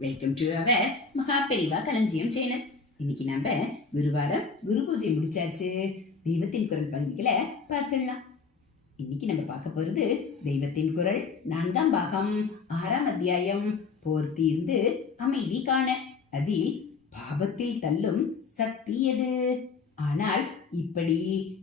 Welcome to our மகா பெரிவா களஞ்சியம் channel. இன்னைக்கு நம்ம குருவாரம் குரு பூஜை முடிச்சாச்சு. தெய்வத்தின் குரல் பகுதிகளை பார்த்துடலாம். இன்னைக்கு நம்ம பார்க்க போறது தெய்வத்தின் குரல் 4ஆம் பாகம் 6ஆம் அத்தியாயம் போர் தீர்ந்து அமைதி காண. அதில் பாபத்தில் தள்ளும் சக்தி எது? ஆனால் இப்படி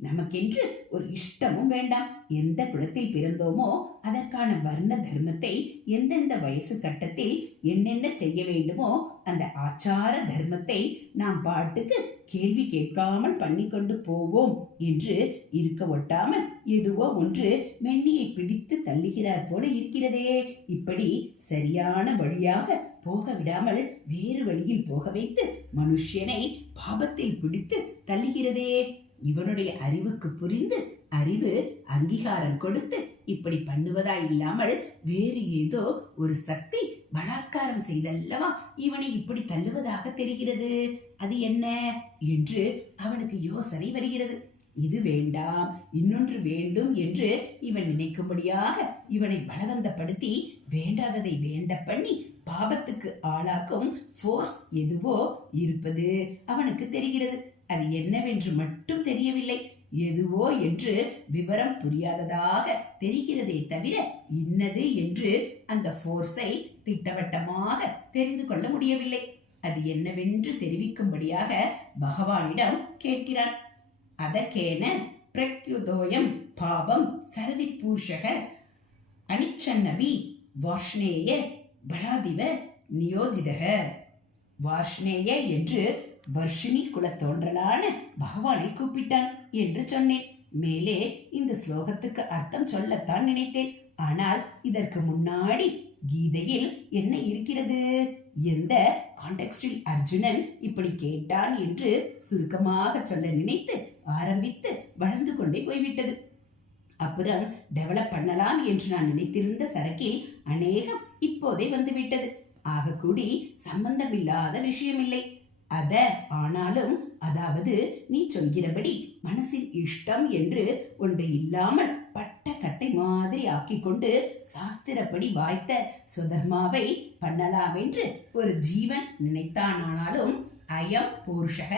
நமக்கென்று ஒரு இஷ்டமும் வேண்டாம். எந்த குலத்தில் பிறந்தோமோ அதற்கான வர்ண தர்மத்தை எந்தெந்த வயசு கட்டத்தில் என்னென்ன செய்ய வேண்டுமோ அந்த ஆச்சார தர்மத்தை நாம் பாட்டுக்கு கேள்வி கேட்காமல் பண்ணிக்கொண்டு போவோம் என்று இருக்க ஒட்டாமல் எதுவோ ஒன்று மென்னியை பிடித்து தள்ளுகிறார் போல இருக்கிறதே. இப்படி சரியான வழியாக போக விடாமல் வேறு வழியில் போக வைத்து மனுஷனை பாபத்தில் பிடித்து தள்ளுகிறதே. இவனுடைய அறிவுக்கு புரிந்து அறிவு அங்கீகாரம் கொடுத்து இப்படி பண்ணுவதா இல்லாமல் வேறு ஏதோ ஒரு சக்தி பலாத்காரம் செய்தல்லவா இவனை இப்படி தள்ளுவதாக தெரிகிறது. அது என்ன என்று அவனுக்கு யோசனை வருகிறது. இது வேண்டாம் இன்னொன்று வேண்டும் என்று இவன் நினைக்கும்படியாக இவனை பலவந்தப்படுத்தி வேண்டாததை வேண்ட பண்ணி பாபத்துக்கு ஆளாக்கும் ஃபோர்ஸ் எதுவோ இருப்பது அவனுக்கு தெரிகிறது. அது என்னவென்று மட்டும் தெரியவில்லை. எதுவோ என்று விவரம் புரியாததாக தெரிகிறதே தவிர இன்னது என்று அந்த ஃபோர்ஸை திட்டவட்டமாக தெரிந்து கொள்ள முடியவில்லை. அது என்னவென்று தெரிவிக்கும்படியாக பகவானிடம் கேட்கிறான். அதக்கேன பிரத்யுதோயம் பாபம் சரதி பூஷக அனிச்சன்னவி வாஷ்ணேய பலாதிவ நியோஜிதக. வாஷ்ணேய என்று வர்ஷினி குலத்தோன்றலான பகவானை கூப்பிட்டான் என்று சொன்னேன். மேலே இந்த ஸ்லோகத்துக்கு அர்த்தம் சொல்லத்தான் நினைத்தேன். ஆனால் இதற்கு முன்னாடி கீதையில் என்ன இருக்கிறது? எந்த கான்டெக்ஸ்டில் அர்ஜுனன் இப்படி கேட்டான் என்று சுருக்கமாக சொல்ல நினைத்து ஆரம்பித்து வளர்ந்து கொண்டே போய்விட்டது. அப்புறம் டெவலப் பண்ணலாம் என்று நான் நினைத்திருந்த சரக்கில் அநேகம் இப்போதே வந்துவிட்டது. ஆகக்கூடி சம்பந்தமில்லாத விஷயமில்லை. ஆனாலும் அதாவது நீ சொல்கிறபடி மனசின் இஷ்டம் என்று ஒன்று இல்லாமல் பட்ட கட்டை மாதிரி ஆக்கி கொண்டு சாஸ்திரப்படி வாய்த்த சுதர்மாவை பண்ணலாம் என்று ஒரு ஜீவன் நினைத்தானாலும் அயம் புருஷக,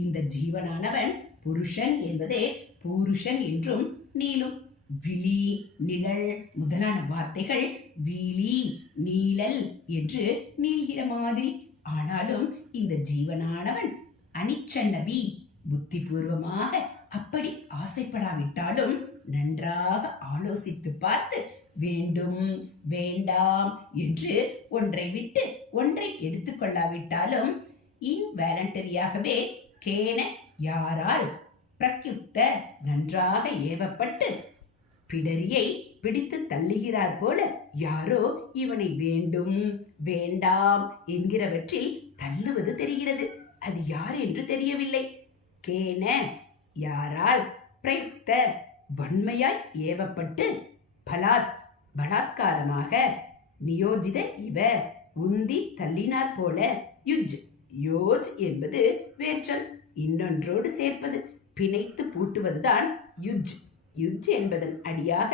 இந்த ஜீவனானவன் புருஷன் என்பதே புருஷன் என்றும் நீளும். விழி நிழல் முதலான வார்த்தைகள் வீழி நீழல் என்று நீள்கிற மாதிரி. ஆனாலும் இந்த ஜீவனானவன் அனிச்சன்னபி புத்திபூர்வமாக அப்படி ஆசைப்படாவிட்டாலும் நன்றாக ஆலோசித்து பார்த்து வேண்டும் வேண்டாம் என்று ஒன்றை விட்டு ஒன்றை எடுத்துக்கொள்ளாவிட்டாலும் இன்வாலண்டரியாகவே கேன யாரால் பிரத்யுக்த நன்றாக ஏவப்பட்டு பிடரியை பிடித்து தள்ளுகிறார் போல யாரோ இவனை வேண்டும் வேண்டாம் என்கிறவற்றில் தள்ளுவது தெரிகிறது. அது யார் என்று தெரியவில்லை. கேன யாரால் பிரயுக்த வன்மையாய் ஏவப்பட்டு பலாத்காரமாக நியோஜித இவ உந்தி தள்ளினார் போல. யோஜ் என்பது வேர்ச்சொல், இன்னொன்றோடு சேர்ப்பது பிணைத்து பூட்டுவதுதான் யுஜ். யுஜ் என்பதன் அடியாக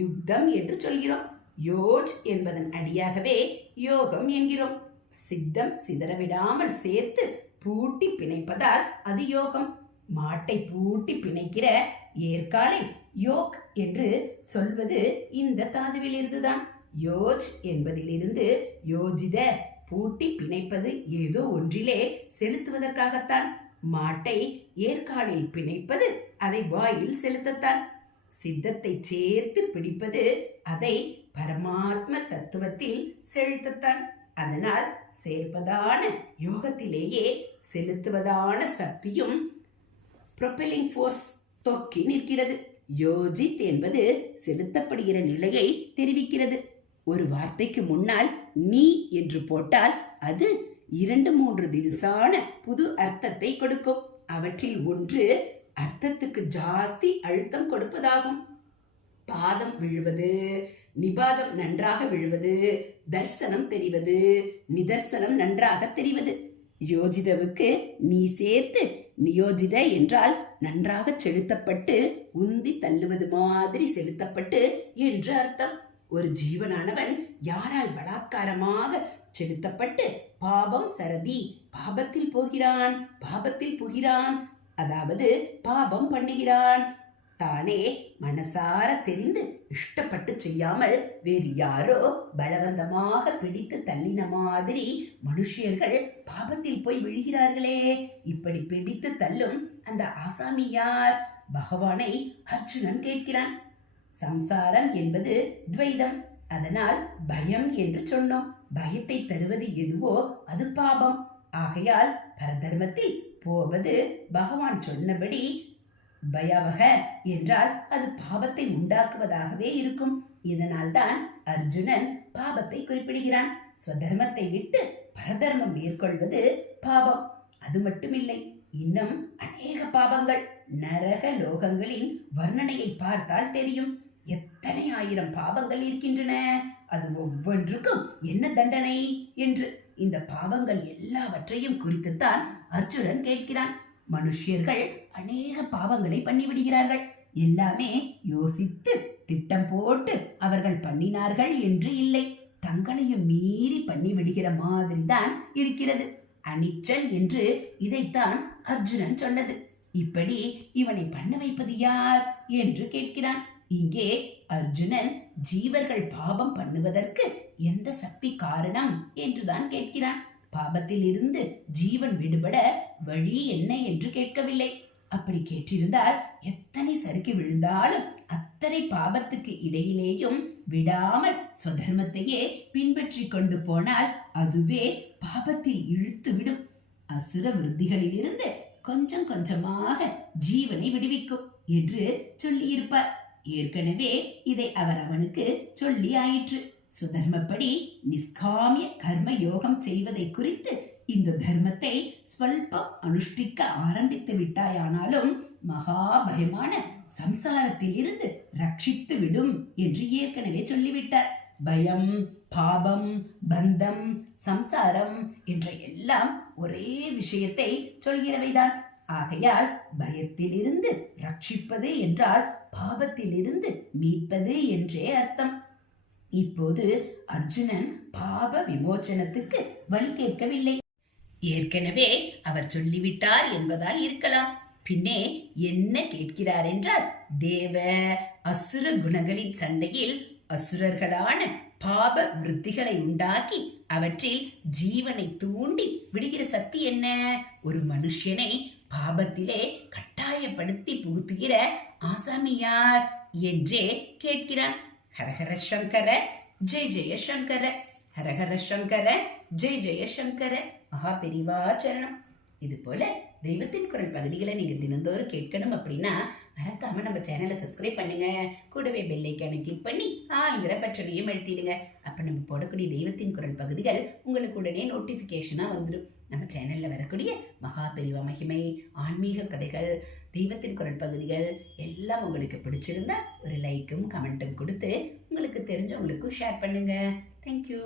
யுக்தம் என்று சொல்கிறோம். யோஜ் என்பதன் அடியாகவே யோகம் என்கிறோம். சித்தம் சிதறவிடாமல் சேர்த்து பூட்டி பிணைப்பதால் அது யோகம். மாட்டை பூட்டி பிணைக்கிற ஏற்காலை யோக் என்று சொல்வது இந்த தாதுவில் இருந்துதான். யோஜ் என்பதிலிருந்து யோஜித பூட்டி பிணைப்பது ஏதோ ஒன்றிலே செலுத்துவதற்காகத்தான். மாட்டை ஏற்காலில் பிணைப்பது அதை வாயில் செலுத்தத்தான். சித்தத்தை சேர்த்து பிடிப்பது அதை பரமாத்ம தத்துவத்தில் செலுத்தத்தான். அதனால் சேர்ப்பதான யோகத்திலேயே செலுத்துவதான சக்தியும் ப்ரொபெல்லிங் ஃபோர்ஸ் தொக்கி நிற்கிறது. யோஜித் என்பது செலுத்தப்படுகிற நிலையை தெரிவிக்கிறது. ஒரு வார்த்தைக்கு முன்னால் நீ என்று போட்டால் அது 2-3 தினசான புது அர்த்தத்தை கொடுக்கும். அவற்றில் ஒன்று அர்த்தத்துக்கு ஜாஸ்தி அழுத்தம் கொடுப்பதாகும். பாதம் விழுவது, நிபாதம் நன்றாக விழுவது, தர்சனம் தெரிவது, நிதர்சனம் நன்றாக தெரிவது. யோஜிதவுக்கு நீ சேர்த்து நியோஜித என்றால் நன்றாக செலுத்தப்பட்டு உந்தி தள்ளுவது மாதிரி செலுத்தப்பட்டு என்று அர்த்தம். ஒரு ஜீவனானவன் யாரால் பலாத்காரமாக செலுத்தப்பட்டு பாபம் சரதி, பாபத்தில் போகிறான், பாபத்தில் புகிறான், அதாவது பாபம் பண்ணுகிறான். தானே மனசார தெரிந்து இஷ்டப்பட்டு செய்யாமல் வேறு யாரோ பலவந்தமாக பிடித்து தள்ளின மாதிரி மனுஷியர்கள் பாபத்தில் போய் விழுகிறார்களே. இப்படி பிடித்து தள்ளும் அந்த ஆசாமி யார்? பகவானை அர்ஜுனன் கேட்கிறான். சம்சாரம் என்பது துவைதம், அதனால் பயம் என்று சொன்னோம். பயத்தை தருவது எதுவோ அது பாபம். ஆகையால் பரதர்மத்தில் போவது பகவான் சொன்னபடி பயவக என்றால் அது பாபத்தை உண்டாக்குவதாகவே இருக்கும். இதனால் தான் அர்ஜுனன் பாபத்தை குறிப்பிடுகிறான். ஸ்வதர்மத்தை விட்டு பரதர்மம் மேற்கொள்வது பாபம். அது மட்டுமில்லை, இன்னும் அநேக பாபங்கள். நரக லோகங்களின் வர்ணனையை பார்த்தால் தெரியும். எத்தனை ஆயிரம் பாவங்கள் இருக்கின்றன, அது ஒவ்வொன்றுக்கும் என்ன தண்டனை என்று. இந்த பாவங்கள் எல்லாவற்றையும் குறித்துத்தான் அர்ஜுனன் கேட்கிறான். மனுஷியர்கள் அநேக பாவங்களை பண்ணிவிடுகிறார்கள். எல்லாமே யோசித்து திட்டம் போட்டு அவர்கள் பண்ணினார்கள் என்று இல்லை, தங்களையும் மீறி பண்ணிவிடுகிற மாதிரி தான் இருக்கிறது. அனிச்சல் என்று இதைத்தான் அர்ஜுனன் சொன்னது. இப்படி இவனை பண்ண வைப்பது யார் என்று கேட்கிறான். இங்கே அர்ஜுனன் ஜீவர்கள் பாவம் பண்ணுவதற்கு எந்த சக்தி காரணம் என்றுதான் கேட்கிறான். பாபத்தில் இருந்து ஜீவன் விடுபட வழி என்ன என்று கேட்கவில்லை. அப்படி கேட்டிருந்தால் எத்தனை சறுக்கி விழுந்தாலும் அத்தனை பாபத்துக்கு இடையிலேயும் விடாமல் ஸ்வதர்மத்தையே பின்பற்றி கொண்டு போனால் அதுவே பாபத்தில் இழுத்து விடும். அசுர விருத்திகளிலிருந்து கொஞ்சம் கொஞ்சமாக ஜீவனை விடுவிக்கும் என்று சொல்லியிருப்பார். ஏற்கனவே இதை அவர் அவனுக்கு சொல்லி ஆயிற்று. சுதர்மப்படி நிஷ்காமிய கர்ம யோகம் செய்வதை குறித்து இந்த தர்மத்தை ஸ்வல்பம் அனுஷ்டிக்க ஆரம்பித்து விட்டாயானாலும் மகாபயமான சம்சாரத்தில் இருந்து ரட்சித்து விடும் என்று ஏற்கனவே சொல்லிவிட்டார். பயம், பாபம், பந்தம், சம்சாரம் என்ற எல்லாம் ஒரே விஷயத்தை சொல்கிறவைதான். ஆகையால் பயத்திலிருந்து ரட்சிப்பது என்றால் பாபத்திலிருந்து மீட்பது என்றே அர்த்தம். இப்போது அர்ஜுனன் பாப விமோச்சனத்துக்கு வழி கேட்கவில்லை. ஏற்கனவே அவர் சொல்லிவிட்டார் என்பதால் இருக்கலாம். பின்னே என்ன கேட்கிறார் என்றால், தேவ அசுர குணங்களின் சண்டையில் அசுரர்களான பாப விருத்திகளை உண்டாக்கி அவற்றில் ஜீவனை தூண்டி விடுகிற சக்தி என்ன? ஒரு மனுஷனை பாபத்திலே கட்டாயப்படுத்தி புகுத்துகிற ஆசாமியார் என்றே கேட்கிறான். ஹரஹர சங்கர ஜெய ஜெய சங்கர, ஹரஹர சங்கர ஜெய ஜெய சங்கர. மகா பெரிவா சரணம். இது போல தெய்வத்தின் குரல் பகுதிகளை நீங்க தினந்தோறும் கேட்கணும் அப்படின்னா மறக்காம நம்ம சேனலை சப்ஸ்கிரைப் பண்ணுங்க. கூடவே பெல் ஐக்கானை கிளிக் பண்ணி ஆங்கிற பட்டனையும் அழுத்திடுங்க. அப்ப நம்ம போடக்கூடிய தெய்வத்தின் குரல் பகுதிகள் உங்களுக்கு உடனே நோட்டிபிகேஷனா வந்துடும். நம்ம சேனல்ல வரக்கூடிய மகா பெரிவா மகிமை, ஆன்மீக கதைகள், தெய்வத்தின் குரல் பகுதிகள் எல்லாம் உங்களுக்கு பிடிச்சிருந்தா ஒரு லைக்கும் கமெண்ட்டும் கொடுத்து உங்களுக்கு தெரிஞ்சவங்களுக்கும் ஷேர் பண்ணுங்க. தேங்க்யூ.